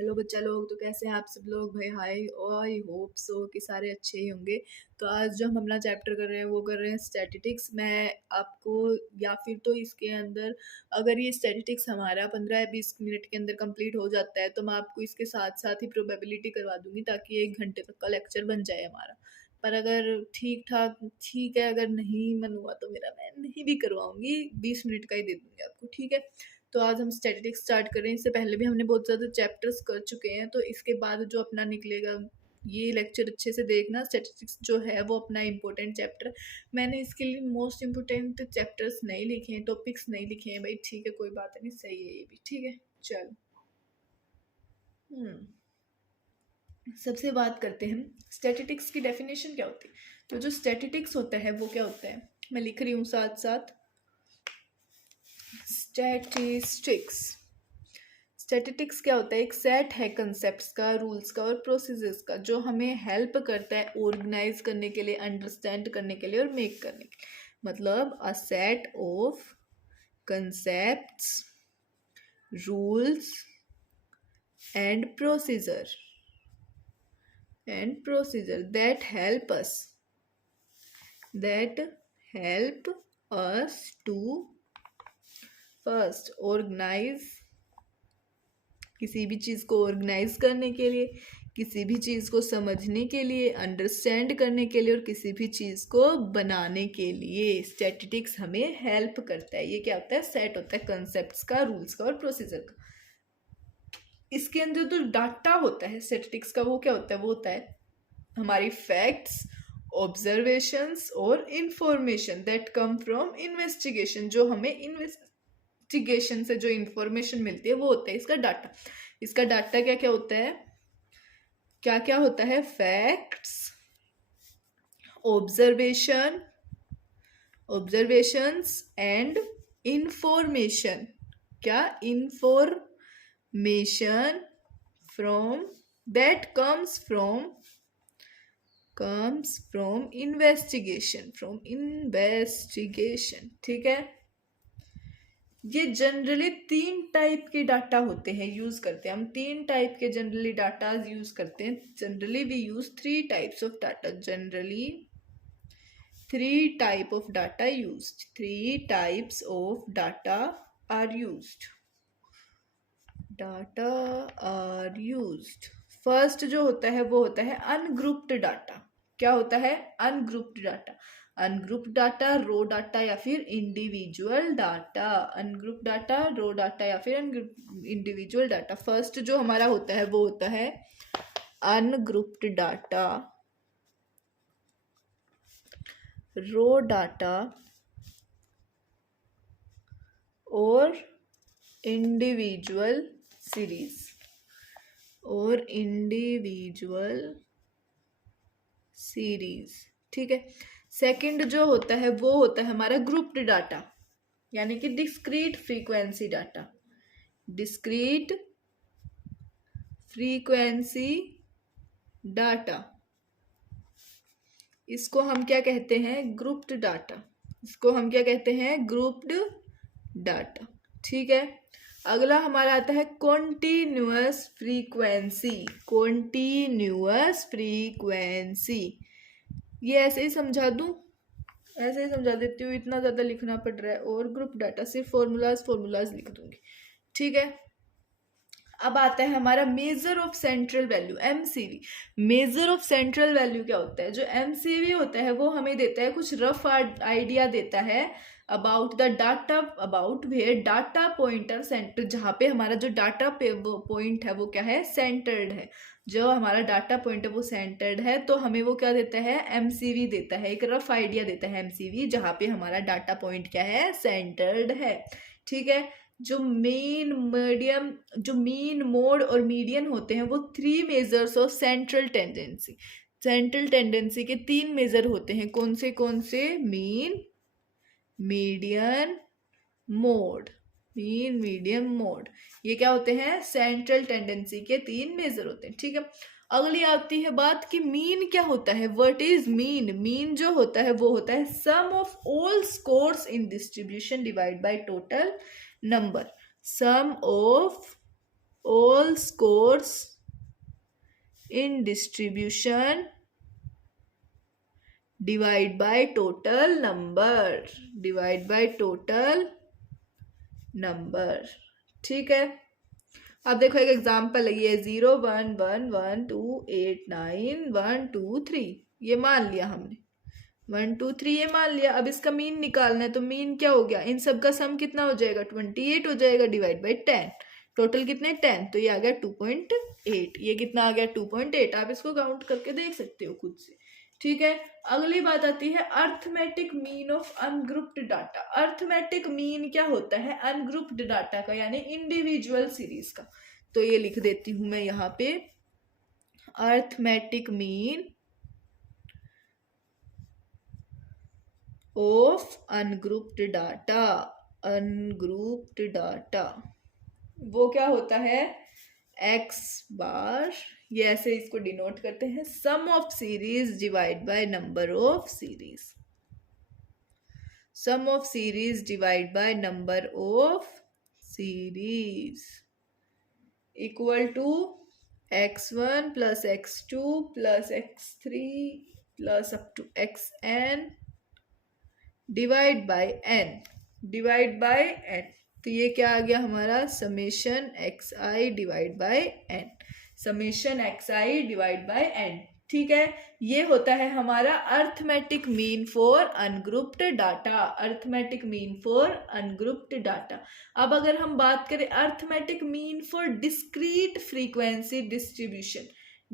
Hello बच्चा लोग, तो कैसे हैं आप सब लोग भाई। हाय, आई होप सो कि सारे अच्छे ही होंगे। तो आज जो हम अपना चैप्टर कर रहे हैं वो कर रहे हैं स्टैटिस्टिक्स। मैं आपको या फिर तो इसके अंदर अगर ये स्टैटिस्टिक्स हमारा 15 या 20 मिनट के अंदर कंप्लीट हो जाता है तो मैं आपको इसके साथ साथ ही प्रोबेबिलिटी करवा दूंगी ताकि 1 घंटे तक का लेक्चर बन जाए हमारा। पर अगर ठीक ठाक ठीक है, अगर नहीं मन हुआ तो मेरा मैं नहीं भी करवाऊंगी, 20 मिनट का ही दे दूंगी आपको, ठीक है। तो आज हम स्टैटिस्टिक्स स्टार्ट कर रहे हैं। इससे पहले भी हमने बहुत ज़्यादा चैप्टर्स कर चुके हैं, तो इसके बाद जो अपना निकलेगा ये लेक्चर अच्छे से देखना। स्टैटिस्टिक्स जो है वो अपना इम्पोर्टेंट चैप्टर, मैंने इसके लिए मोस्ट इम्पोर्टेंट चैप्टर्स नहीं लिखे हैं, टॉपिक्स नहीं लिखे हैं भाई, ठीक है, कोई बात नहीं, सही है ये भी, ठीक है। चलो सबसे बात करते हैं स्टैटिस्टिक्स की डेफिनेशन क्या होती है। तो जो स्टैटिस्टिक्स होता है वो क्या होता है, मैं लिख रही हूँ साथ साथ। स्टैटिस्टिक्स क्या होता है, एक सेट है कंसेप्ट्स का, रूल्स का और प्रोसीजर्स का, जो हमें हेल्प करता है ऑर्गेनाइज करने के लिए, अंडरस्टैंड करने के लिए और मेक करने के लिए। मतलब a set of concepts, rules and procedure that help us to first organise, किसी भी चीज़ को ऑर्गेनाइज करने के लिए, किसी भी चीज़ को समझने के लिए, अंडरस्टैंड करने के लिए और किसी भी चीज़ को बनाने के लिए स्टैटिस्टिक्स हमें हेल्प करता है। ये क्या होता है, सेट होता है कंसेप्ट्स का, रूल्स का और प्रोसीजर का। इसके अंदर जो डाटा होता है स्टैटिस्टिक्स का वो क्या होता है, वो होता है हमारी फैक्ट्स, ऑब्जर्वेशंस और information that come from investigation. जो हमें इन्वेस्टिगेशन से जो इंफॉर्मेशन मिलती है वो होता है इसका डाटा। इसका डाटा क्या क्या होता है, क्या क्या होता है, फैक्ट्स, ऑब्जर्वेशंस एंड इंफॉर्मेशन। क्या, information from that comes from investigation, ठीक है। ये जनरली 3 टाइप के डाटा होते हैं, यूज करते हैं हम 3 टाइप के जनरली डाटा यूज करते हैं। Generally we use 3 types of data, generally 3 type of data used, 3 types of data are used. First जो होता है वो होता है अनग्रुप्ड डाटा। क्या होता है, अनग्रुप्ड डाटा। अनग्रुप्ड डाटा, रो डाटा या फिर इंडिविजुअल डाटा। अनग्रुप्ड डाटा, रो डाटा या फिर इंडिविजुअल डाटा। फर्स्ट जो हमारा होता है वो होता है अनग्रुप्ड डाटा, रो डाटा और इंडिविजुअल सीरीज, ठीक है। सेकंड जो होता है वो होता है हमारा ग्रुप्ड डाटा, यानी कि discrete frequency data. Discrete frequency data, इसको हम क्या कहते हैं, ग्रुप्ड डाटा। इसको हम क्या कहते हैं, ग्रुप्ड डाटा, ठीक है। अगला हमारा आता है कॉन्टिन्यूअस फ्रीक्वेंसी। ये ऐसे ही समझा दूं, ऐसे ही समझा देती हूँ, इतना ज़्यादा लिखना पड़ रहा है। और ग्रुप डाटा सिर्फ फॉर्मूलाज लिख दूंगी, ठीक है। अब आता है हमारा measure of central value, MCV. Measure of central value क्या होता है, जो एमसीवी होता है वो हमें देता है कुछ रफ आइडिया देता है about the data, about where data pointer centre, जहाँ पे हमारा जो डाटा पॉइंट है वो क्या है, सेंटर्ड है। जो हमारा डाटा पॉइंट है वो सेंटर्ड है, तो हमें वो क्या देता है, एमसीवी देता है, एक रफ आइडिया देता है एमसीवी, जहाँ पे हमारा डाटा पॉइंट क्या है, सेंटर्ड है, ठीक है। जो मीन मोड और मीडियन होते हैं वो 3 मेजर्स ऑफ सेंट्रल टेंडेंसी के 3 मेजर होते हैं। कौन से, मीन, मीडियन, मोड। ये क्या होते हैं, सेंट्रल टेंडेंसी के 3 मेजर होते हैं, ठीक है। अगली आती है बात कि मीन क्या होता है, व्हाट इज मीन। मीन जो होता है वो होता है sum of all scores in distribution divide by total number. Sum of all scores in distribution divide by total number, divide by total number। ठीक है, अब देखो एक एग्जांपल है, ये 0 1 1 1 2 8 9 1 2 3, ये मान लिया हमने 1 2 3, ये मान लिया। अब इसका मीन निकालना है, तो मीन क्या हो गया, इन सब का सम कितना हो जाएगा 28 हो जाएगा, डिवाइड बाई 10। टोटल कितने 10, तो ये आ गया 2.8। ये कितना आ गया 2.8। आप इसको काउंट करके देख सकते हो खुद से। ठीक है, अगली बात आती है arithmetic mean of ungrouped data. Arithmetic mean क्या होता है अनग्रुप्ड डाटा का, यानी इंडिविजुअल सीरीज का। तो ये लिख देती हूं मैं यहाँ पे, arithmetic mean of ungrouped data. Ungrouped data वो क्या होता है, एक्स बार, ये ऐसे इसको डिनोट करते हैं, sum of series divide by number of series. Sum of series divide by number of series equal to x1 plus x2 plus x3 plus up to xn divide by n, divide by n। तो ये क्या आ गया हमारा, summation xi divide by n, summation xi divide by n। ठीक है, ये होता है हमारा arithmetic mean for ungrouped data. Arithmetic mean for ungrouped data. अब अगर हम बात करें arithmetic mean for discrete frequency distribution,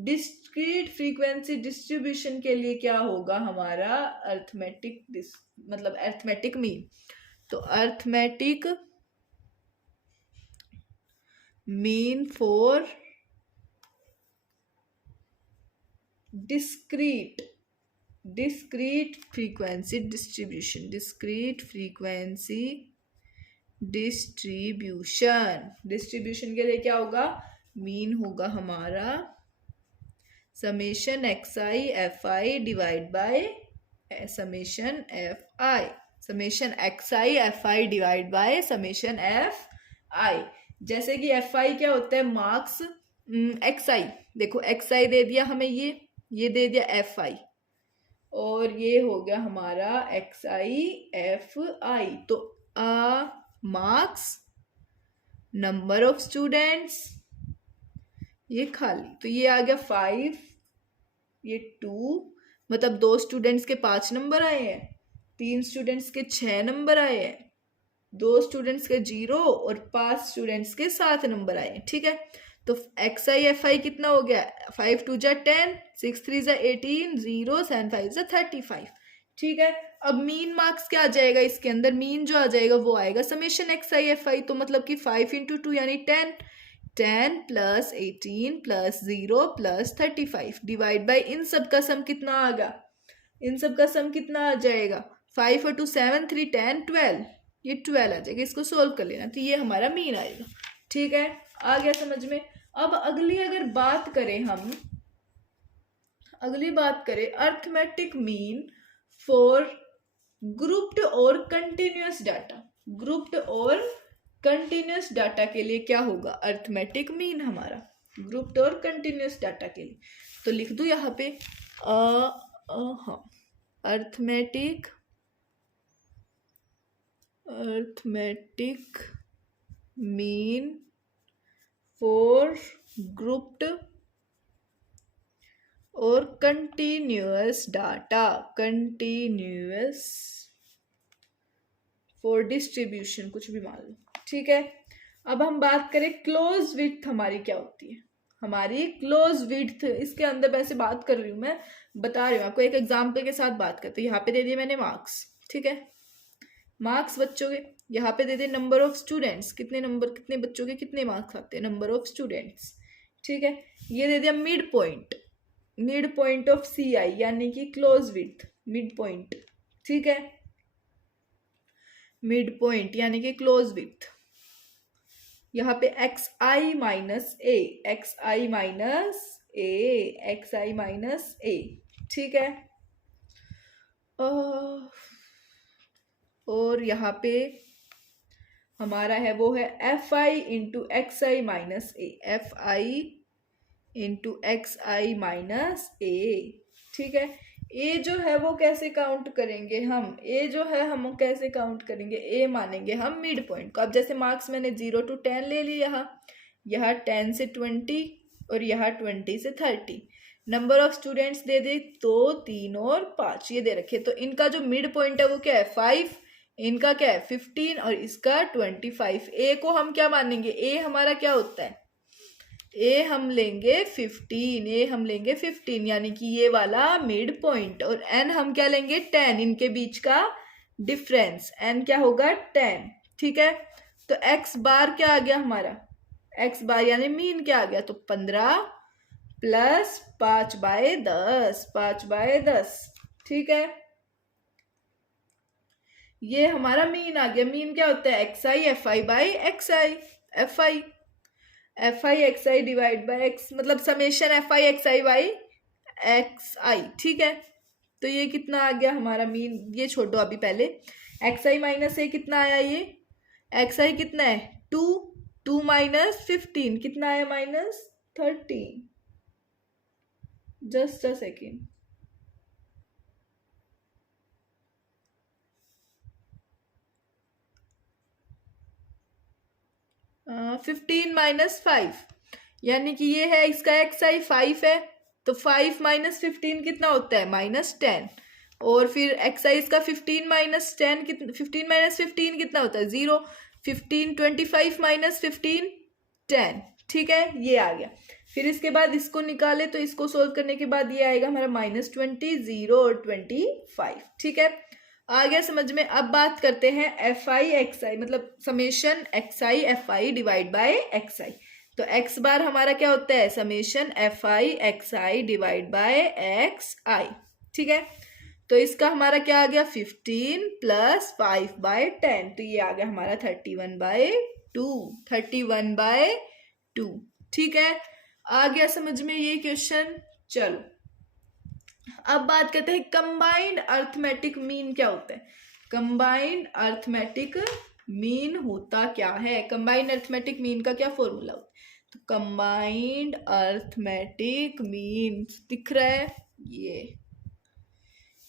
discrete frequency distribution के लिए क्या होगा हमारा अर्थमेटिक मतलब अर्थमेटिक मीन। तो arithmetic mean for discrete frequency distribution, discrete frequency distribution के लिए क्या होगा, मीन होगा हमारा summation xi fi divide by summation fi, summation xi fi divide by summation fi। जैसे कि fi क्या होता है, मार्क्स xi, देखो xi दे दिया हमें, ये दे दिया fi, और ये हो गया हमारा xi fi। तो मार्क्स, नंबर ऑफ स्टूडेंट्स, ये खाली, तो ये आ गया 5, ये 2, मतलब 2 स्टूडेंट्स के 5 नंबर आए हैं, 3 स्टूडेंट्स के 6 नंबर आए हैं, 2 स्टूडेंट्स के 0 और 5 स्टूडेंट्स के 7 नंबर आए हैं। ठीक है, तो xi fi कितना हो गया, 5 2 जा 10, 6 3 जा 18, 0 7 5 जा 35। ठीक है, अब मीन मार्क्स क्या आ जाएगा इसके अंदर, मीन जो आ जाएगा वो आएगा समेशन xi fi, तो मतलब कि 5 इंटू 2 यानी 10, 10 plus 18 plus 0 plus 35 divide by इन सब का सम कितना आ गया, इन सब का सम कितना आ जाएगा, 5 और 2 7 3 10 12, ये 12 आ जाएगा। इसको सोल्व कर लेना, तो ये हमारा मीन आएगा। ठीक है, आ गया समझ में। अब अगली अगर बात करें हम, अगली बात करें अर्थमेटिक मीन फॉर ग्रुप्ड और कंटिन्यूअस डाटा। ग्रुप्ड और कंटिन्यूअस डाटा के लिए क्या होगा अर्थमेटिक मीन हमारा, ग्रुप्ड और कंटिन्यूअस डाटा के लिए। तो लिख दूं यहाँ पे हाँ, अर्थमेटिक मीन फॉर ग्रुप्ड और continuous data, continuous for distribution, कुछ भी मान लो। ठीक है, अब हम बात करें क्लोज विड्थ हमारी क्या होती है। हमारी क्लोज विड्थ, इसके अंदर वैसे बात कर रही हूँ मैं, बता रही हूँ आपको, एक एग्जाम्पल के साथ बात करते हैं। यहाँ पे दे दिए मैंने मार्क्स, ठीक है, मार्क्स बच्चों के, यहाँ पे दे दिए नंबर ऑफ स्टूडेंट्स, कितने नंबर, कितने बच्चों के कितने मार्क्स आते हैं, नंबर ऑफ स्टूडेंट्स। ठीक है, ये दे दिया mid point, mid point of C I, यानी कि क्लोज विड्थ, मिड पॉइंट। ठीक है, मिड पॉइंट यानी कि क्लोज विड्थ। यहाँ पे X I minus A, X I minus A, X I minus A. ठीक है, और यहाँ पे हमारा है वो है F I into X I minus A, F I into X I minus A. ठीक है, ए जो है वो कैसे काउंट करेंगे हम, ए जो है हम कैसे काउंट करेंगे, ए मानेंगे हम मिड पॉइंट को। अब जैसे मार्क्स मैंने 0 to 10 ले लिया, यहाँ 10 से 20 और यहाँ 20 से 30। नंबर ऑफ स्टूडेंट्स दे दे तो 3 और 5 ये दे रखे, तो इनका जो मिड पॉइंट है वो क्या है 5, इनका क्या है 15 और इसका 25। ए को हम क्या मानेंगे, ए हमारा क्या होता है, ए हम लेंगे 15, ए हम लेंगे 15 यानी कि ये वाला मिड पॉइंट, और एन हम क्या लेंगे 10, इनके बीच का डिफरेंस, एन क्या होगा 10। ठीक है, तो एक्स बार क्या आ गया हमारा, एक्स बार यानी मीन क्या आ गया, तो 15 प्लस 5/10, 5/10। ठीक है, ये हमारा मीन आ गया। मीन क्या होता है X I F I by X I, F I X I divide by X, मतलब summation F I X I by X I. ठीक है, तो ये कितना आ गया हमारा मीन, ये छोड़ो अभी, पहले एक्स आई माइनस ए कितना आया, ये एक्स आई कितना है 2, 2 माइनस 15 कितना आया -13। जस्ट अ सेकेंड, 15 माइनस 5 यानी कि ये है इसका एक्स आई 5 है, तो 5 माइनस 15 कितना होता है -10, और फिर एक्स आई इसका 15 माइनस 10 कितना, 15 माइनस 15 कितना होता है 0, 15 25 माइनस 15 10। ठीक है, ये आ गया। फिर इसके बाद इसको निकाले तो इसको सोल्व करने के बाद ये आएगा हमारा -20, 0 और 25। ठीक है, आ गया समझ में। अब बात करते हैं एफ आई एक्स आई, मतलब summation X I F I divide by X I. तो एक्स बार हमारा क्या होता है summation F I X I divide by X I. ठीक है, तो इसका हमारा क्या आ गया 15 प्लस 5/10, तो ये आ गया हमारा 31/2, 31/2। ठीक है, आ गया समझ में ये क्वेश्चन। चलो अब बात करते हैं कंबाइंड अर्थमेटिक मीन क्या होता है। कंबाइंड अर्थमेटिक मीन होता क्या है, कंबाइंड अर्थमेटिक मीन का क्या फॉर्मूला होता है, तो कंबाइंड अर्थमेटिक मीन दिख रहा है ये,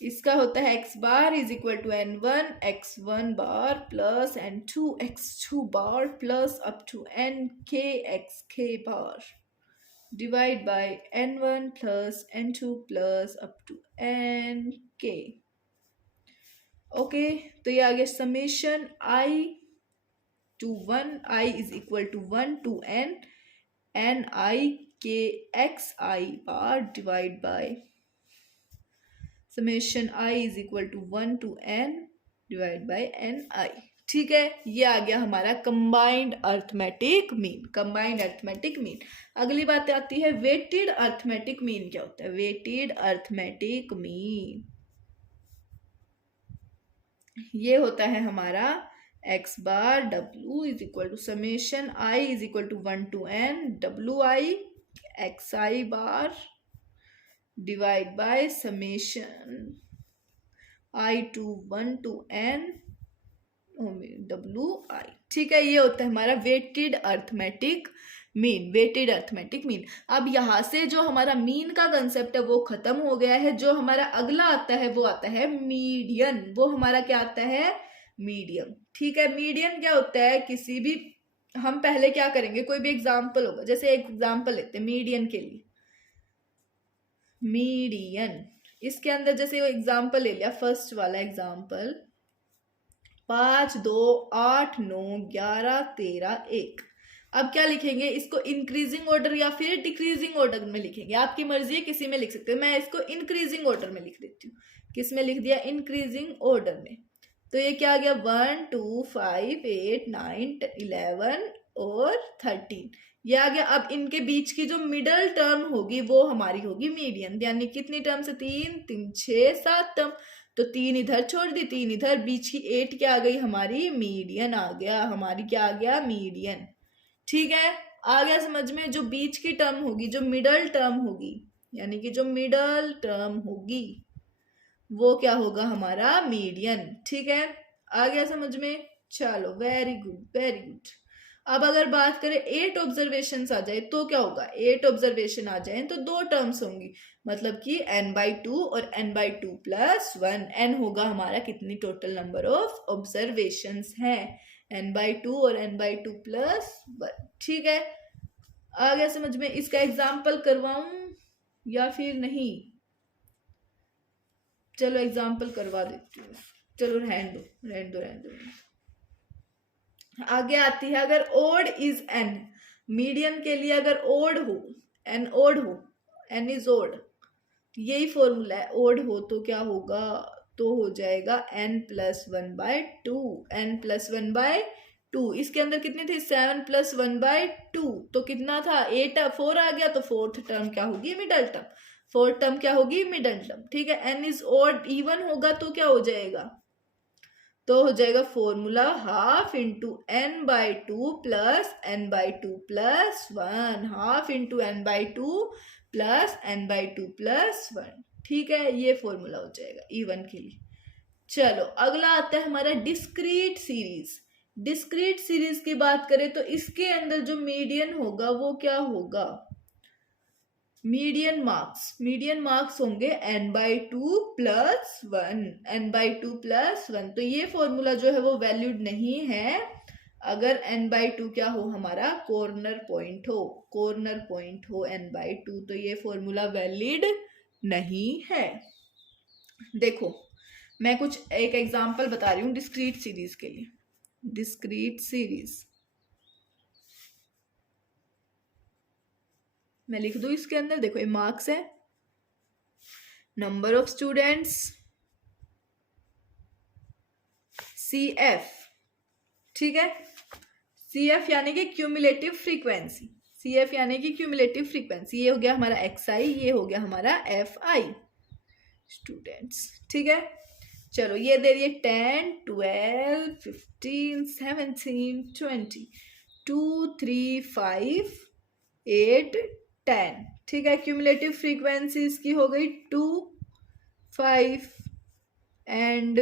इसका होता है x bar is equal to n1 x1 bar plus n2 x2 bar plus up to nk xk bar divide by n1 plus n2 plus up to nk। Okay, तो ये आ गया summation i to 1 i is equal to 1 to n i k x i bar divide by summation i is equal to 1 to n divide by ni। ठीक है, ये आ गया हमारा combined arithmetic mean, combined arithmetic mean. अगली बात आती है वेटेड अर्थमेटिक मीन क्या होता है। वेटेड अर्थमेटिक मीन ये होता है हमारा x bar w is equal to summation i is equal to 1 to n wi x i bar divide by summation i to 1 to n wi। ठीक है, ये होता है हमारा weighted arithmetic mean, weighted arithmetic mean. अब यहाँ से जो हमारा मीन का कंसेप्ट है वो खत्म हो गया है। जो हमारा अगला आता है वो आता है मीडियन, वो हमारा क्या आता है मीडियम। ठीक है, मीडियन क्या होता है, किसी भी, हम पहले क्या करेंगे, कोई भी एग्जाम्पल होगा, जैसे एक एग्जाम्पल लेते हैं मीडियन के लिए, मीडियन इसके अंदर जैसे वो एग्जाम्पल ले लिया, फर्स्ट वाला एग्जाम्पल 5 2 8 9 11 13 1। अब क्या लिखेंगे, इसको इंक्रीजिंग ऑर्डर या फिर डिक्रीजिंग ऑर्डर में लिखेंगे, आपकी मर्जी है, किसी में लिख सकते हो। मैं इसको इंक्रीजिंग ऑर्डर में लिख देती हूँ। किस में लिख दिया, इंक्रीजिंग ऑर्डर में। तो ये क्या आ गया 1 2 5 8 9 11 और 13 ये आ गया। अब इनके बीच की जो मिडल टर्म होगी वो हमारी होगी मीडियन, यानी कितनी टर्म से 3 3 6 7 टर्म, तो 3 इधर छोड़ दी, 3 इधर, बीच की 8 क्या आ गई हमारी मीडियन आ गया, हमारी क्या आ गया मीडियन। ठीक है, आ गया समझ में। जो बीच की टर्म होगी, जो मिडल टर्म होगी, यानी कि जो मिडल टर्म होगी वो क्या होगा हमारा मीडियन। ठीक है, आ गया समझ में। चलो वेरी गुड वेरी गुड। अब अगर बात करें 8 ऑब्जर्वेशन आ जाए तो क्या होगा, 8 ऑब्जर्वेशन आ जाए तो दो टर्म्स होंगी, मतलब कि n/2 और n/2 प्लस 1। n होगा हमारा कितनी टोटल नंबर ऑफ ऑब्जर्वेशन है, n/2 और n/2 प्लस 1। ठीक है, आ गया समझ में? इसका एग्जाम्पल करवाऊं या फिर नहीं? चलो एग्जाम्पल करवा देती हूँ, चलो रहने दो रहने दो रहने दो। आगे आती है, अगर ओड इज एन, मीडियन के लिए अगर ओड हो, एन ओड हो, एन इज ओड, यही फॉर्मूला है। ओड हो तो क्या होगा, तो हो जाएगा n+1/2, n+1/2। इसके अंदर कितनी थी, 7+1/2, तो कितना था 8, 4 आ गया, तो फोर्थ टर्म क्या होगी, मिडल टर्म। फोर्थ टर्म क्या होगी, मिडल टर्म। ठीक है, n इज ओड इवन होगा तो क्या हो जाएगा, तो हो जाएगा formula half into n/2 plus n/2 plus 1, half into n/2 plus n/2 plus 1। ठीक है, ये फॉर्मूला हो जाएगा इवन के लिए। चलो अगला आता है हमारा डिस्क्रीट सीरीज। डिस्क्रीट सीरीज की बात करें तो इसके अंदर जो मीडियन होगा वो क्या होगा, मीडियन मार्क्स होंगे n/2 प्लस 1, n/2 प्लस 1। तो ये फॉर्मूला जो है वो वैलिड नहीं है अगर n/2 क्या हो, हमारा कॉर्नर पॉइंट हो, कॉर्नर पॉइंट हो n/2, तो ये फॉर्मूला वैलिड नहीं है। देखो मैं कुछ एक एग्जांपल बता रही हूँ डिस्क्रीट सीरीज के लिए। डिस्क्रीट सीरीज मैं लिख दूं इसके अंदर, देखो ये मार्क्स है, नंबर ऑफ स्टूडेंट्स CF। ठीक है, CF यानी कि क्यूमुलेटिव फ्रीक्वेंसी, CF यानी कि क्यूमुलेटिव फ्रीक्वेंसी, ये हो गया हमारा XI, ये हो गया हमारा FI स्टूडेंट्स। ठीक है, चलो ये दे दिए 10, 12, 15, 17, 20, 2, 3, 5, 8, 10। ठीक है, क्यूमुलेटिव फ्रीक्वेंसी इसकी हो गई 2, 5 एंड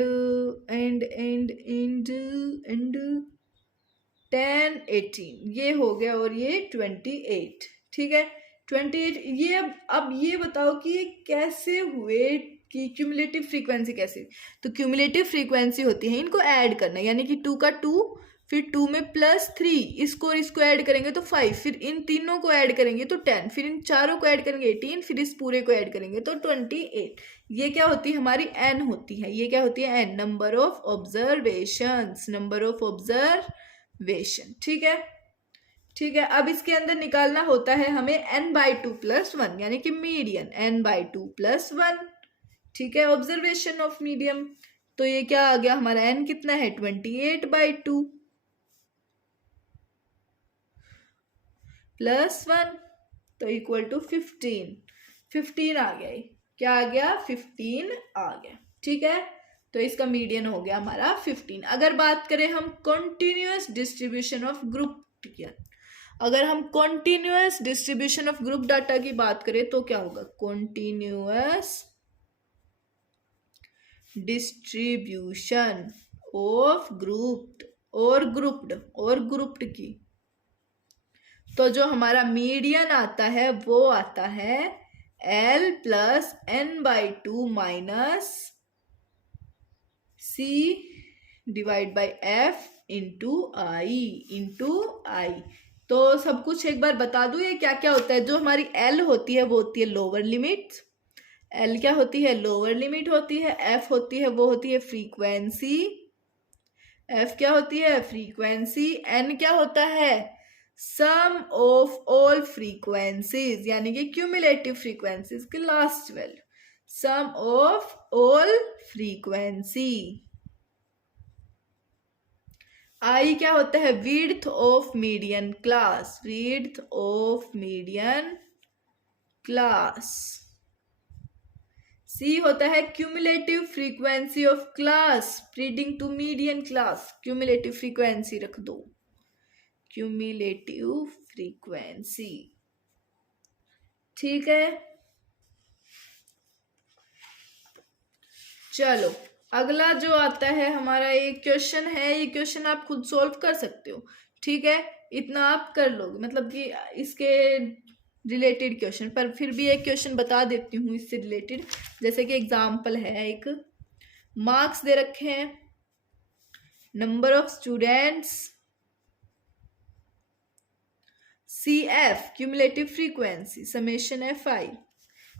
10, 18, ये हो गया, और ये 28। ठीक है, 28। ये अब ये बताओ कि ये कैसे हुए, कि क्यूमुलेटिव फ्रीक्वेंसी कैसे हुई? तो क्यूमुलेटिव फ्रीक्वेंसी होती है, इनको ऐड करना, यानी कि 2 का 2, फिर 2 में +3, इसको और इसको ऐड करेंगे तो 5, फिर इन तीनों को ऐड करेंगे तो 10, फिर इन चारों को ऐड करेंगे 18, फिर इस पूरे को ऐड करेंगे तो 28। ये क्या होती है, हमारी n होती है। ये क्या होती है, n, number of observations, number of observation. ठीक है, ठीक है। अब इसके अंदर निकालना होता है हमें n/2 प्लस 1, यानी कि मीडियन, n/2 प्लस 1। ठीक है, ऑब्जर्वेशन ऑफ मीडियम। तो ये क्या आ गया हमारा, n कितना है, 28/2 प्लस 1, तो इक्वल टू 15। 15 आ गया, क्या आ गया, 15 आ गया। ठीक है, तो इसका मीडियन हो गया हमारा 15। अगर बात करें हम कॉन्टिन्यूअस डिस्ट्रीब्यूशन ऑफ ग्रुप, अगर हम continuous distribution of group data की बात करें तो क्या होगा, कॉन्टिन्यूअस डिस्ट्रीब्यूशन ऑफ ग्रुप्ड की, तो जो हमारा मीडियन आता है वो आता है L plus n/2 minus C divide by F into I. तो सब कुछ एक बार बता दूं ये क्या क्या होता है। जो हमारी L होती है वो होती है लोअर लिमिट, L क्या होती है, लोअर लिमिट होती है। F होती है, वो होती है फ्रीक्वेंसी, F क्या होती है, फ्रीक्वेंसी। N क्या होता है, सम ऑफ ऑल फ्रीक्वेंसीज, यानी कि क्यूमुलेटिव फ्रीक्वेंसीज की last value, sum of all frequency. I क्या होता है, width of median class, width of median class. C होता है cumulative frequency of class preceding to median class, cumulative frequency रख दो, क्यूमुलेटिव फ्रीक्वेंसी। ठीक है, चलो अगला जो आता है हमारा एक क्वेश्चन है, ये क्वेश्चन आप खुद सॉल्व कर सकते हो, ठीक है, इतना आप कर लोगे, मतलब कि इसके रिलेटेड क्वेश्चन, पर फिर भी एक क्वेश्चन बता देती हूँ इससे रिलेटेड। जैसे कि एग्जाम्पल है, एक मार्क्स दे रखे हैं, number of students, CF cumulative frequency, summation है 5।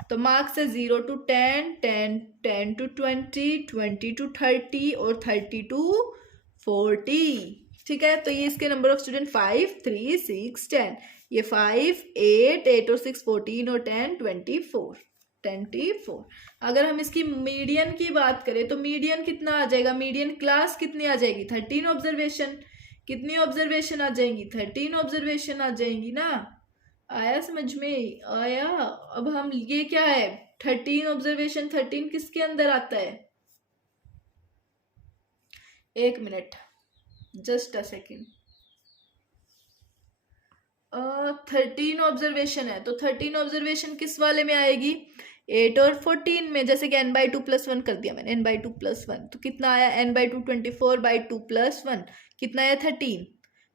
तो मार्क्स है 0 to 10, 10 to 20, 20 to 30 और 30 to 40, ठीक है। तो ये इसके नंबर ऑफ स्टूडेंट 5, 3, 6, 10, ये 5, 8 और 6 14 और 10 24। अगर हम इसकी मीडियन की बात करें तो मीडियन कितना आ जाएगा, मीडियन क्लास कितनी आ जाएगी, 13 ऑब्जर्वेशन। कितनी ऑब्जर्वेशन आ जाएंगी, 13 ऑब्जर्वेशन आ जाएंगी ना। आया समझ में, आया। अब हम ये क्या है, 13 ऑब्जर्वेशन, 13 किसके अंदर आता है, एक minute, just a second. 13 observation है, तो 13 ऑब्जर्वेशन किस वाले में आएगी, 8 और 14 में। जैसे कि n/2+1 कर दिया मैंने, n/2+1, तो कितना आया, n/2 24/2+1, कितना आया 13।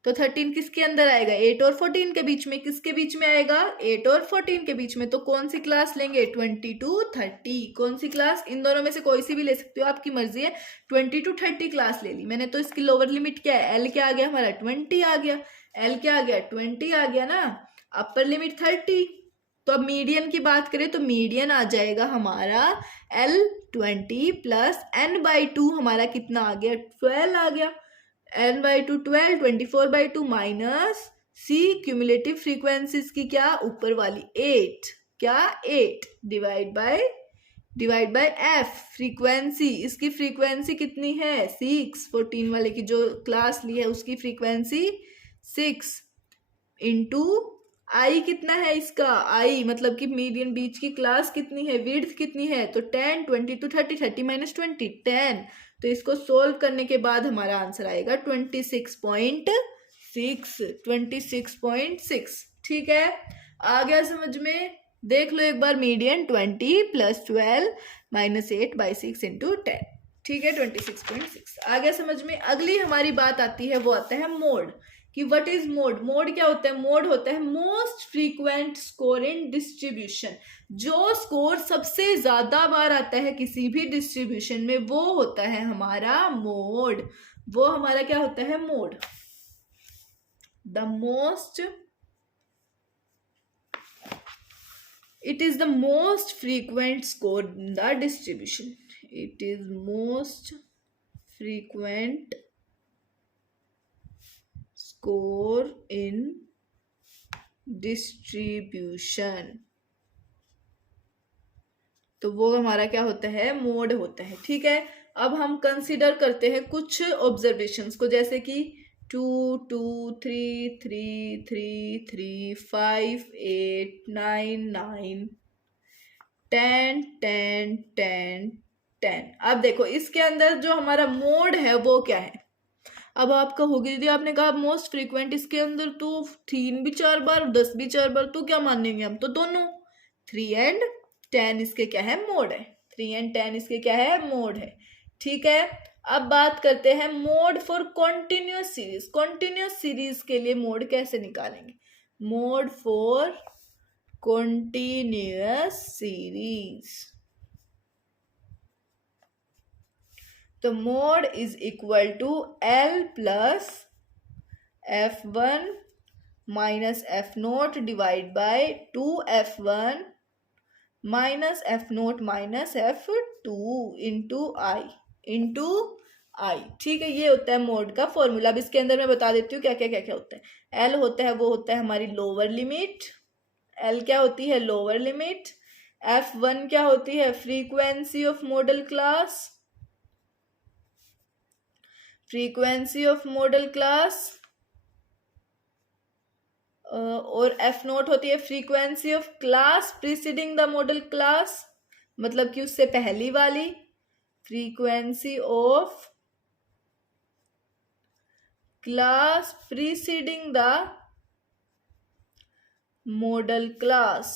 तो 13 किसके अंदर आएगा, 8 और 14 के बीच में। किसके बीच में आएगा, 8 और 14 के बीच में। तो कौन सी क्लास लेंगे, 20 to 30। कौन सी क्लास, इन दोनों में से कोई सी भी ले सकते हो, आपकी मर्जी है। 20 to 30 क्लास ले ली मैंने, तो इसकी लोअर लिमिट क्या है, एल क्या आ गया हमारा, 20 आ गया। एल क्या आ गया, 20 आ गया ना, अपर लिमिट 30। तो अब मीडियन की बात करें तो मीडियन आ जाएगा हमारा L 20 प्लस n/2 हमारा कितना आ गया, 12 आ गया। n/2 12, 24/2 minus C cumulative frequencies की क्या, ऊपर वाली 8, क्या 8 डिवाइड बाय F फ्रीक्वेंसी, इसकी फ्रीक्वेंसी कितनी है 6, 14 वाले की जो क्लास ली है उसकी फ्रीक्वेंसी 6, इंटू आई कितना है इसका, आई मतलब कि मीडियन बीच की क्लास कितनी है, विड्थ कितनी है, तो 10, 20 to 30, 30 - 20 10। तो इसको सोल्व करने के बाद हमारा आंसर आएगा 26.6, ठीक है। आ गया समझ में, देख लो एक बार, मीडियन 20 + 12 - 8/6 × 10, ठीक है, 26.6 आ गया समझ में। अगली हमारी बात आती है, वो आता है मोड, कि व्हाट इज मोड। मोड क्या होता है, मोड होता है most frequent score in distribution. जो स्कोर सबसे ज्यादा बार आता है किसी भी डिस्ट्रीब्यूशन में, वो होता है हमारा मोड। वो हमारा क्या होता है, mode. The most, it is the most frequent score in the distribution. It is most frequent score in distribution. तो वो हमारा क्या होता है, मोड होता है, ठीक है। अब हम कंसीडर करते हैं कुछ ऑब्जर्वेशंस को, जैसे कि 2 2 3 3 3 3 5 8 9 9 10 10 10 10। अब देखो इसके अंदर जो हमारा मोड है वो क्या है। अब आप कहोगे दीदी आपने कहा मोस्ट फ्रीक्वेंट, इसके अंदर तो 3 भी 4 बार 10 भी 4 बार, तो क्या मानेंगे हम, तो दोनों 3 and 10 इसके क्या है, मोड है। 3 and 10 इसके क्या है, मोड है, ठीक है। अब बात करते हैं mode for continuous series. Continuous series के लिए मोड कैसे निकालेंगे, मोड फॉर continuous series, तो mode is equal to L plus F1 minus F0 divide by 2F1 minus F0 minus F2 into I, ठीक है। ये होता है मोड का फॉर्मूला। अब इसके अंदर मैं बता देती हूँ क्या क्या होता है। L होता है, वो होता है हमारी लोअर लिमिट, L क्या होती है, लोअर लिमिट। F1 क्या होती है, frequency of model class, frequency of model class, और F0 होती है frequency of class preceding the model class, मतलब कि उससे पहली वाली, frequency of class preceding the model class.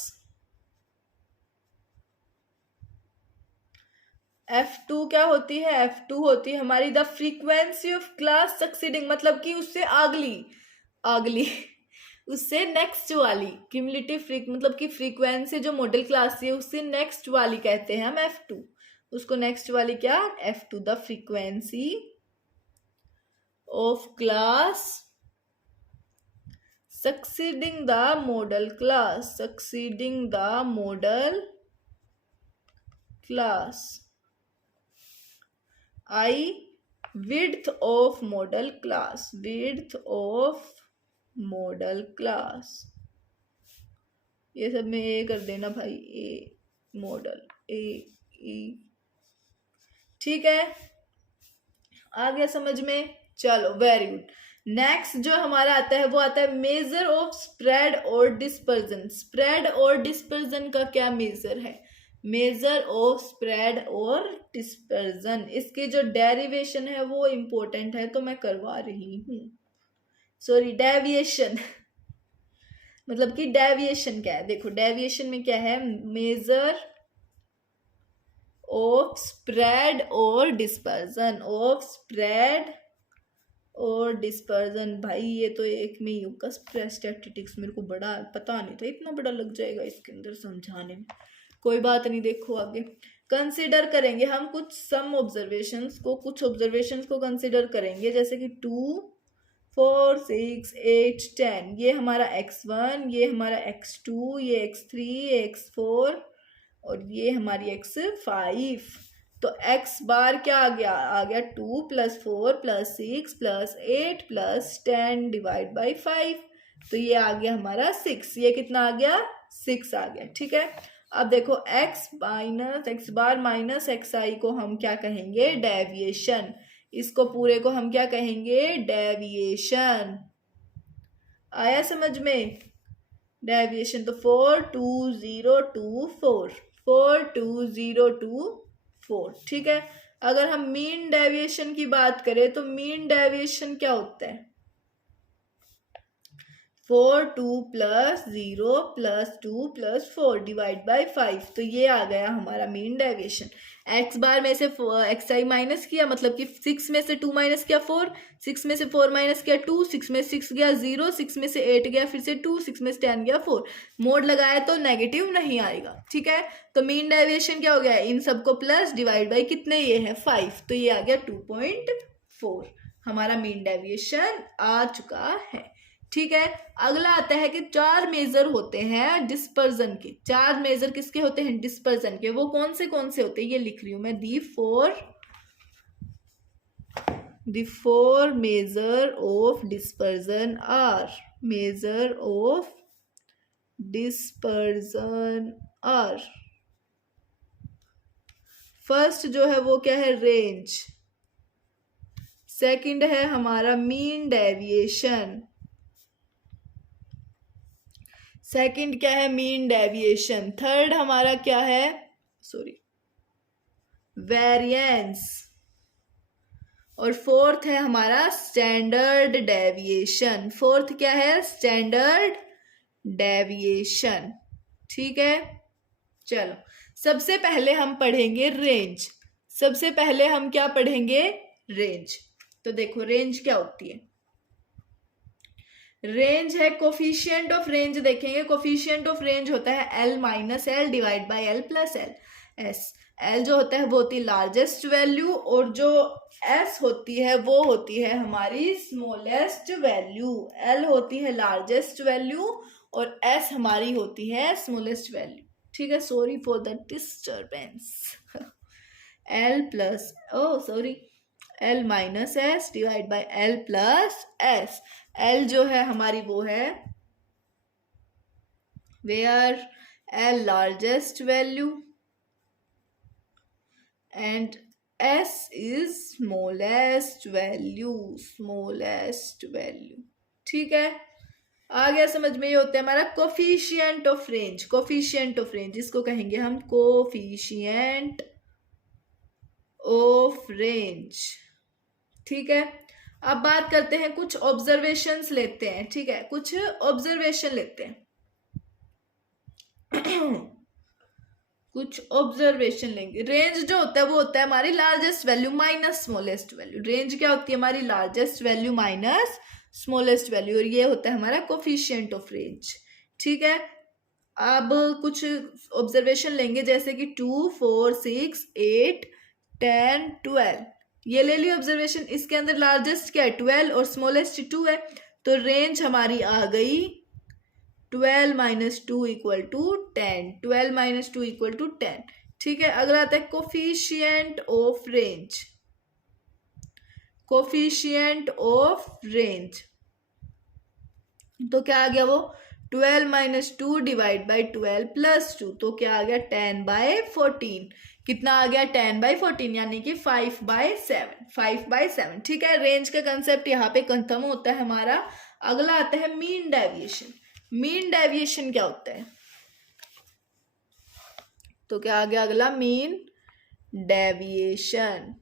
F2 क्या होती है? F2 होती है हमारी the frequency of class succeeding, मतलब कि उससे अगली अगली उससे नेक्स्ट वाली क्यूमुलेटिव मतलब कि फ्रीक्वेंसी जो मॉडल क्लास है उससे नेक्स्ट वाली कहते हैं हम F2, उसको नेक्स्ट वाली क्या? F2 the frequency of class succeeding the model class, succeeding the model class. I width of model class, width of model class, ये सब में ए कर देना भाई, ए मॉडल ए ई, ठीक है, आ गया समझ में? चलो वेरी गुड। नेक्स्ट जो हमारा आता है वो आता है मेजर ऑफ स्प्रेड और डिस्पर्जन। स्प्रेड और डिस्पर्जन का क्या मेजर है? मेजर ऑफ स्प्रेड और डिस्पर्जन, इसकी जो डेरिवेशन है वो इंपॉर्टेंट है तो मैं करवा रही हूँ। सॉरी, डेविएशन मतलब कि डेविएशन क्या है? देखो डेविएशन में क्या है? मेजर ऑफ स्प्रेड और डिस्पर्जन, ऑफ स्प्रेड और डिस्पर्जन। भाई ये तो एक में ही होगा स्टैटिस्टिक्स, मेरे को बड़ा पता नहीं था इतना बड़ा लग जाएगा इसके अंदर समझाने में। कोई बात नहीं, देखो आगे कंसिडर करेंगे हम कुछ सम ऑब्जर्वेशंस को, कुछ ऑब्जर्वेशंस को कंसिडर करेंगे, जैसे कि 2, 4, 6, 8, 10, ये हमारा x1, ये हमारा x2, ये x3, ये x4 और ये हमारी x5। तो x बार क्या आ गया? आ गया 2 + 4 + 6 + 8 + 10 डिवाइड बाई 5, तो ये आ गया हमारा 6। ये कितना आ गया? 6 आ गया, ठीक है। अब देखो x बार माइनस xi को हम क्या कहेंगे? डेविएशन। इसको पूरे को हम क्या कहेंगे? डेविएशन। आया समझ में? डेविएशन। तो 42024, 42024, ठीक है। अगर हम मीन डेविएशन की बात करें तो मीन डेविएशन क्या होता है? 4 2 + 0 + 2 + 4 डिवाइड बाई 5, तो ये आ गया हमारा मीन डेविएशन। x बार में से xi माइनस किया, मतलब कि 6 में से 2 माइनस किया 4, 6 में से 4 माइनस किया 2, 6 में 6 गया 0, 6 में से 8 गया फिर से 2, 6 में से 10 गया 4। मोड लगाया तो नेगेटिव नहीं आएगा, ठीक है। तो मीन डेविएशन क्या हो गया? इन सबको प्लस डिवाइड बाई कितने? ये है 5, तो ये आ गया 2.4, हमारा मीन डेविएशन आ चुका है, ठीक है। अगला आता है कि 4 मेजर होते हैं डिस्पर्जन के। 4 मेजर किसके होते हैं? डिस्पर्जन के। वो कौन से होते हैं? ये लिख रही हूं मैं, the four measure of dispersion are, measure of dispersion are. First जो है वो क्या है? रेंज। सेकंड है हमारा मीन डेविएशन। सेकंड क्या है? Mean deviation. थर्ड हमारा क्या है? Sorry, variance. और फोर्थ है हमारा स्टैंडर्ड डेविएशन। फोर्थ क्या है? स्टैंडर्ड डेविएशन, ठीक है। चलो सबसे पहले हम पढ़ेंगे रेंज। सबसे पहले हम क्या पढ़ेंगे? रेंज। तो देखो रेंज क्या होती है? रेंज है कोफिशिएंट ऑफ रेंज। देखेंगे कोफिशिएंट ऑफ रेंज होता है L - L divide by L + L S। L जो होता है वो होती है लार्जेस्ट वैल्यू, और जो S होती है वो होती है हमारी स्मॉलेस्ट वैल्यू। L होती है लार्जेस्ट वैल्यू और S हमारी होती है स्मॉलेस्ट वैल्यू, ठीक है। Sorry for the disturbance. L - S divide by L + S। L जो है हमारी वो है where L largest value and S is smallest value, smallest value, ठीक है। आ गया समझ में? ये होता है हमारा coefficient of range. Coefficient of range इसको कहेंगे हम कोफिशिएंट ऑफ रेंज, ठीक है। अब बात करते हैं, कुछ ऑब्जर्वेशंस लेते हैं, ठीक है। कुछ ऑब्जर्वेशन लेते हैं। कुछ ऑब्जर्वेशन लेंगे। रेंज जो होता है वो होता है हमारी largest value minus smallest value. Range क्या होती है हमारी? Largest value minus smallest value, और ये होता है हमारा कोफिशिएंट ऑफ रेंज। ठीक है, अब कुछ ऑब्जर्वेशन लेंगे जैसे कि 2, 4, 6, 8, 10, 12, ये ले ली ऑब्जर्वेशन। इसके अंदर लार्जेस्ट क्या है? 12 और स्मॉलेस्ट 2 है, तो रेंज हमारी आ गई 12 minus 2 equal to 10। 12 minus 2 equal to 10। ठीक है, अगला आता है coefficient of range. Coefficient of range तो क्या आ गया वो? 12 माइनस 2 डिवाइड बाई 12 प्लस 2, तो क्या आ गया? 10/14। कितना आ गया? 10/14, यानी कि 5/7। 5/7। ठीक है, रेंज का कंसेप्ट यहाँ पे खत्म होता है हमारा। अगला आता है मीन डेविएशन। मीन डेविएशन क्या होता है? तो क्या आ गया अगला? Mean deviation.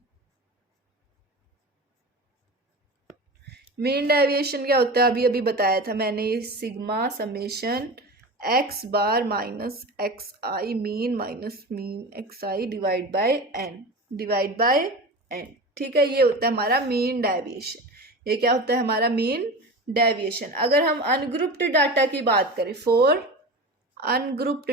मीन डेविएशन क्या होता है? अभी अभी बताया था मैंने, sigma summation X bar minus X I mean minus mean X I divide by N. ठीक है, ये होता है हमारा मीन डेविएशन। ये क्या होता है हमारा? Mean deviation. अगर हम अनग्रुप्ड डाटा की बात करें, फॉर अनग्रुप्ड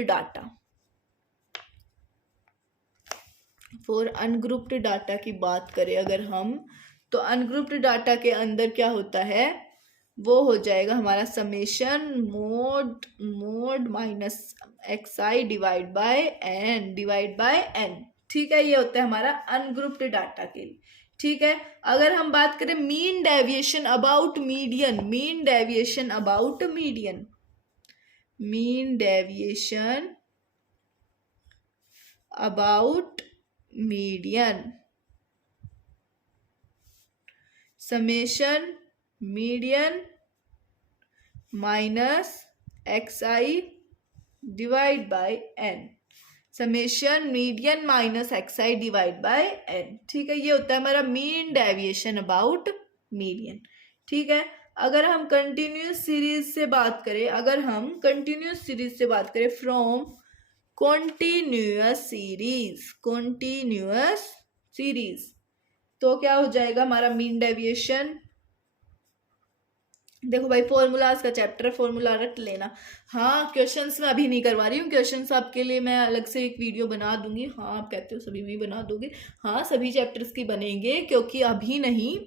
डाटा की बात करें अगर हम, तो अनग्रुप्ड डाटा के अंदर क्या होता है? वो हो जाएगा हमारा summation mode minus X I divide by N. ठीक है, ये होता है हमारा अनग्रुप्ड डाटा के लिए। ठीक है, अगर हम बात करें mean deviation about median, mean deviation about median, mean deviation about median, summation median minus X I divide by N. Summation median minus X I divide by N. ठीक है, ये होता है हमारा मीन डेविएशन अबाउट मीडियन। ठीक है, अगर हम कंटिन्यूस सीरीज से बात करें, फ्रॉम कॉन्टिन्यूअस सीरीज, तो क्या हो जाएगा हमारा मीन डेविएशन? देखो भाई, फॉर्मूलाज का चैप्टर है, फॉर्मूला रट लेना। हाँ, क्वेश्चंस मैं अभी नहीं करवा रही हूँ, क्वेश्चंस आपके लिए मैं अलग से एक वीडियो बना दूंगी। हाँ, आप कहते हो सभी में ही बना दोगे? हाँ, सभी चैप्टर्स की बनेंगे, क्योंकि अभी नहीं,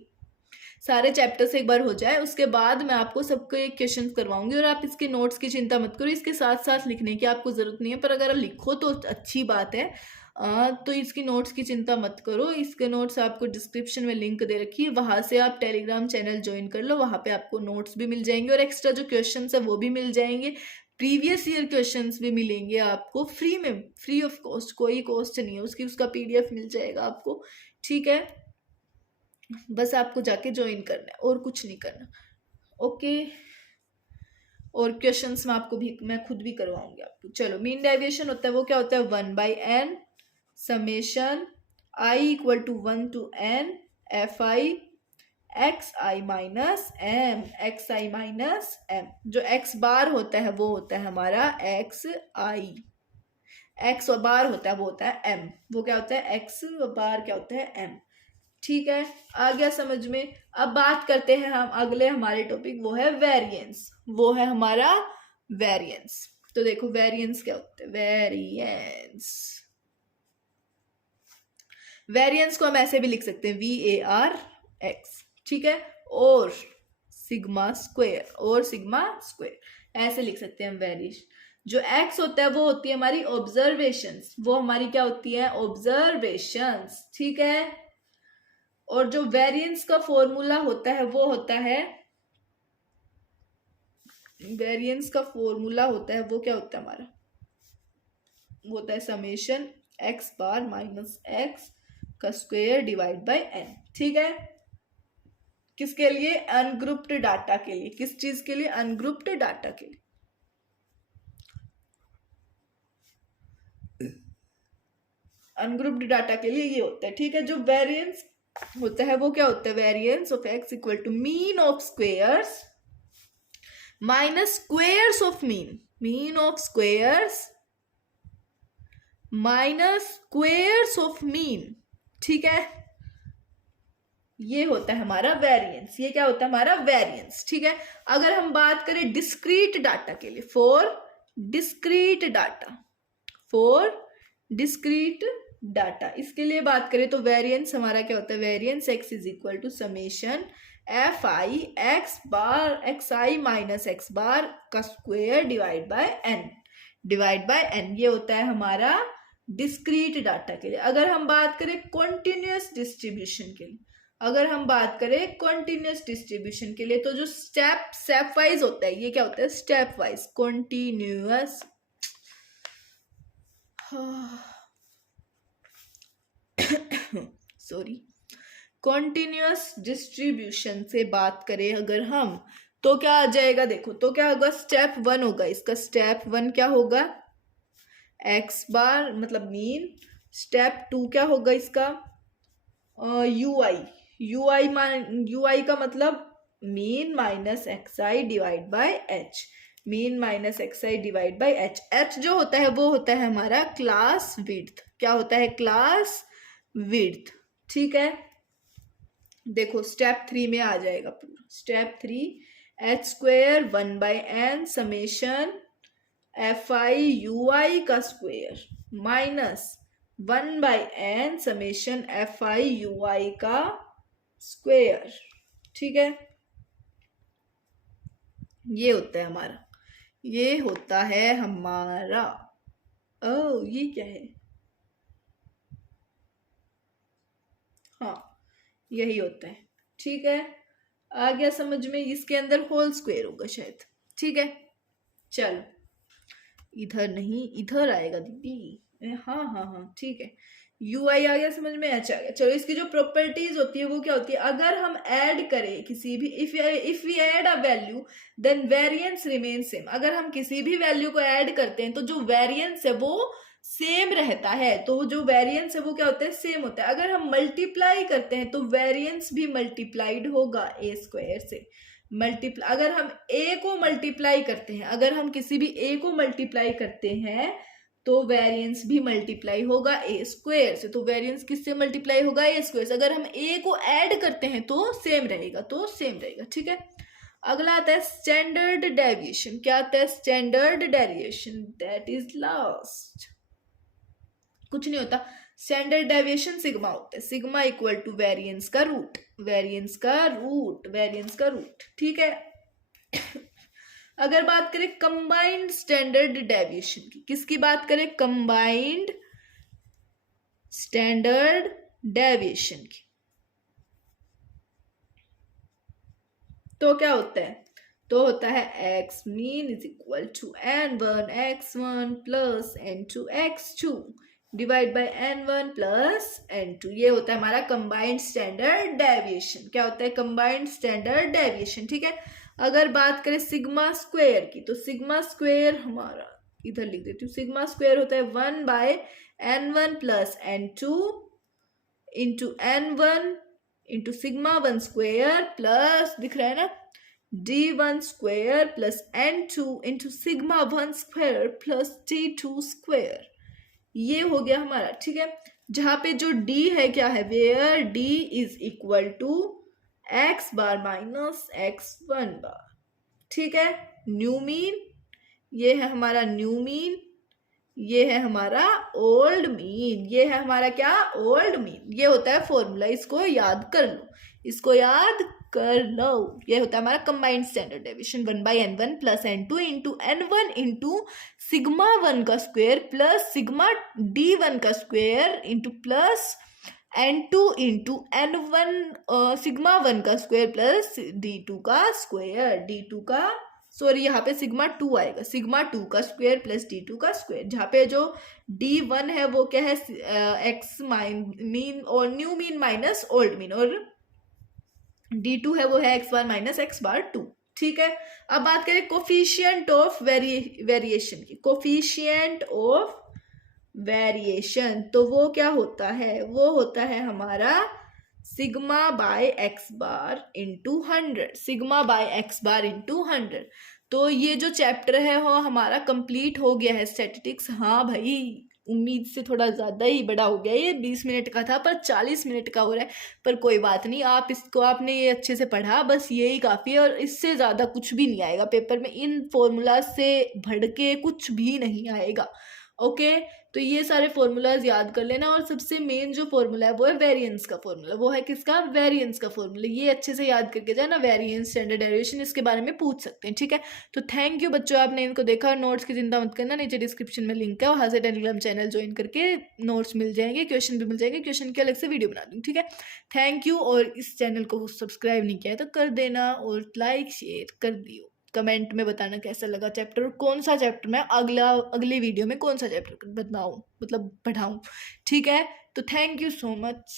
सारे चैप्टर्स एक बार हो जाए उसके बाद मैं आपको सबको एक क्वेश्चन करवाऊंगी। और आप इसके नोट्स की चिंता मत करो, इसके साथ साथ लिखने की आपको जरूरत नहीं है, पर अगर लिखो तो अच्छी बात है। तो इसकी नोट्स की चिंता मत करो। इसके नोट्स आपको डिस्क्रिप्शन में लिंक दे रखी है, वहां से आप टेलीग्राम चैनल ज्वाइन कर लो, वहां पे आपको नोट्स भी मिल जाएंगे और एक्स्ट्रा जो क्वेश्चन है वो भी मिल जाएंगे। प्रीवियस ईयर क्वेश्चंस भी मिलेंगे आपको फ्री में, फ्री ऑफ कॉस्ट, कोई कॉस्ट नहीं है उसकी, उसका PDF मिल जाएगा आपको। ठीक है, बस आपको जाके ज्वाइन करना है और कुछ नहीं करना। ओके, और क्वेश्चंस मैं खुद भी करवाऊंगी आपको। चलो, मीन डेविएशन होता है वो क्या होता है? 1/n summation I equal to 1 to n F I X I minus M, जो एक्स बार होता है वो होता है हमारा एक्स आई, एक्स बार होता है वो होता है एम, वो क्या होता है? एक्स बार क्या होता है? एम। ठीक है, आ गया समझ में? अब बात करते हैं हम अगले हमारे टॉपिक, वो है वेरिएंस, वो है हमारा वेरिएंस। तो देखो वेरिएंस क्या होता है? वेरिएंस को हम ऐसे भी लिख सकते हैं VARX। ठीक है, और सिग्मा स्क्वायर ऐसे लिख सकते हैं हम वेरिएशन। जो x होता है वो होती है हमारी ऑब्जर्वेशंस, वो हमारी क्या होती है? ऑब्जर्वेशंस। ठीक है, और जो वेरिएंस का फॉर्मूला होता है वो होता है, वेरिएंस का फॉर्मूला होता है वो क्या होता है हमारा? वो होता है summation X bar minus x का स्क्वायर डिवाइड बाय एन। ठीक है, किसके लिए? अनग्रुप्ड डाटा के लिए। किस चीज के लिए? अनग्रुप्ड डाटा के लिए। अनग्रुप्ड डाटा के लिए ये होता है। ठीक है, जो वेरिएंस होता है वो क्या होता है? Variance of X equal to mean of squares minus squares of mean of squares minus squares of mean, ठीक है, ये होता है हमारा वेरिएंस। ये क्या होता है हमारा वेरिएंस, ठीक है। अगर हम बात करें डिस्क्रीट डाटा के लिए, for discrete data, for discrete data, इसके लिए बात करें तो वेरिएंस हमारा क्या होता है, variance x is equal to summation F I X bar X I minus X bar का स्क्वायर डिवाइड बाय एन, ये होता है हमारा डिस्क्रीट डाटा के लिए। अगर हम बात करें कॉन्टिन्यूअस डिस्ट्रीब्यूशन के लिए, अगर हम बात करें कॉन्टिन्यूअस डिस्ट्रीब्यूशन के लिए, तो जो स्टेप वाइज होता है, ये क्या होता है step wise continuous, sorry, continuous distribution से बात करें अगर हम, तो क्या आ जाएगा, देखो तो क्या होगा, स्टेप 1 होगा इसका, स्टेप 1 क्या होगा, एक्स बार मतलब मीन, स्टेप 2 क्या होगा इसका, यू आई का मतलब mean minus X I divide by H, mean minus X I divide by H. H जो होता है वो होता है हमारा क्लास विड्थ, क्या होता है क्लास विड्थ, ठीक है। देखो स्टेप 3 में आ जाएगा पूरा, step 3 H square 1 by N summation F I U I का square minus 1 by N summation F I U I का स्क्वेयर, ठीक है। ये होता है हमारा, ये होता है हमारा, ओ ये क्या है, हाँ यही होता है, ठीक है। आ गया समझ में, इसके अंदर होल स्क्वायर होगा शायद, ठीक है। चलो इधर नहीं, इधर आएगा दीदी, हाँ हाँ हाँ ठीक है, यू आई आ गया समझ में, अच्छा आ गया। चलो इसकी जो प्रॉपर्टीज होती है वो क्या होती है, अगर हम ऐड करें किसी भी, if we add a value then variance remain same, अगर हम किसी भी वैल्यू को ऐड करते हैं तो जो वेरिएंस है वो सेम रहता है, तो जो वेरिएंस है वो क्या होता है, सेम होता है। अगर हम मल्टीप्लाई करते हैं तो वेरिएंस भी मल्टीप्लाइड होगा ए स्क्वायर से, मल्टीप्लाई, अगर हम ए को मल्टीप्लाई करते हैं, अगर हम किसी भी ए को मल्टीप्लाई करते हैं तो वेरिएंस भी मल्टीप्लाई होगा ए स्क्वायर से, तो वेरिएंस किससे मल्टीप्लाई होगा, ए स्क्वायर से। अगर हम ए को ऐड करते हैं तो सेम रहेगा, तो सेम रहेगा, ठीक है। अगला आता है स्टैंडर्ड डेविएशन, क्या आता है standard deviation, that is last, कुछ नहीं होता, स्टैंडर्ड डेविएशन सिग्मा होता है, सिग्मा इक्वल टू वेरिएंस का रूट, वेरिएंस का रूट, वेरिएंस का रूट, ठीक है। अगर बात करें कंबाइंड स्टैंडर्ड डेविएशन की, किसकी बात करें, कंबाइंड स्टैंडर्ड डेविएशन की, तो क्या होता है, तो होता है X mean is equal to n1 x1 plus n2 x2 divide by n1 plus n2, ये होता है हमारा कंबाइंड स्टैंडर्ड डेविएशन। क्या होता है कंबाइंड स्टैंडर्ड डेविएशन, ठीक है। अगर बात करें सिग्मा स्क्वायर की, तो सिग्मा स्क्वायर हमारा, इधर लिख देती हूँ, सिग्मा स्क्वायर होता है 1 by n1 plus n2 into n1 into sigma 1 square plus, दिख रहा है ना, d1 square plus n2 into sigma 1 square plus d2 square, ये हो गया हमारा, ठीक है। जहां पे जो d है क्या है, where d is equal to X bar minus x1 bar, ठीक है। न्यू मीन, ये है हमारा न्यू मीन, ये है हमारा ओल्ड मीन, ये है हमारा क्या, ओल्ड मीन, ये होता है फॉर्मूला, इसको याद कर लो, इसको याद कर लो, ये होता है हमारा combined standard deviation 1 by n1 plus n2 into n1 into sigma 1 का स्क्वायर प्लस सिग्मा d1 का square into plus n2 into n1 sigma 1 का स्क्वायर प्लस d2 का स्क्वायर, d2 का, सॉरी यहाँ पे सिग्मा 2 आएगा, सिग्मा 2 का स्क्वायर प्लस d2 का स्क्वायर, जहाँ पे जो d1 है वो क्या है, एक्स मीन और new mean minus old mean, और d2 है वो है x बार माइनस x बार 2, ठीक है। अब बात करें कोफिशिएंट ऑफ वेरिएशन की, कोफिशिएंट ऑफ वेरिएशन, तो वो क्या होता है, वो होता है हमारा sigma bye x bar into 100, sigma bye x bar into 100। तो ये जो चैप्टर है वो हमारा कंप्लीट हो गया है स्टैटिस्टिक्स, हाँ भाई उम्मीद से थोड़ा ज़्यादा ही बड़ा हो गया, ये 20 मिनट का था पर 40 मिनट का हो रहा है। पर कोई बात नहीं, आप इसको आपने ये अच्छे से पढ़ा, बस यही काफ़ी है और इससे ज़्यादा कुछ भी नहीं आएगा पेपर में, इन फॉर्मूलाज से बढ़ के कुछ भी नहीं आएगा। ओके, तो ये सारे फॉर्मूलाज याद कर लेना और सबसे मेन जो फॉर्मूला है वो है वेरिएंस का फॉर्मूला। वो है किसका? वेरिएंस का फॉर्मूला। ये अच्छे से याद करके जाना, वेरिएंस, स्टैंडर्ड डेरिवेशन, इसके बारे में पूछ सकते हैं, ठीक है। तो थैंक यू बच्चों, आपने इनको देखा और नोट्स की चिंता मत करना, नीचे डिस्क्रिप्शन में लिंक है, वहाँ से टेलीग्राम चैनल ज्वाइन करके नोट्स मिल जाएंगे, क्वेश्चन भी मिल जाएंगे, क्वेश्चन की अलग से वीडियो बना दूँगी, ठीक है। थैंक यू, और इस चैनल को सब्सक्राइब नहीं किया है तो कर देना और लाइक शेयर कर दियो। कमेंट में बताना कैसा लगा चैप्टर, कौन सा चैप्टर मैं अगली वीडियो में कौन सा चैप्टर बताऊँ, मतलब पढ़ाऊँ, ठीक है। तो थैंक यू सो मच।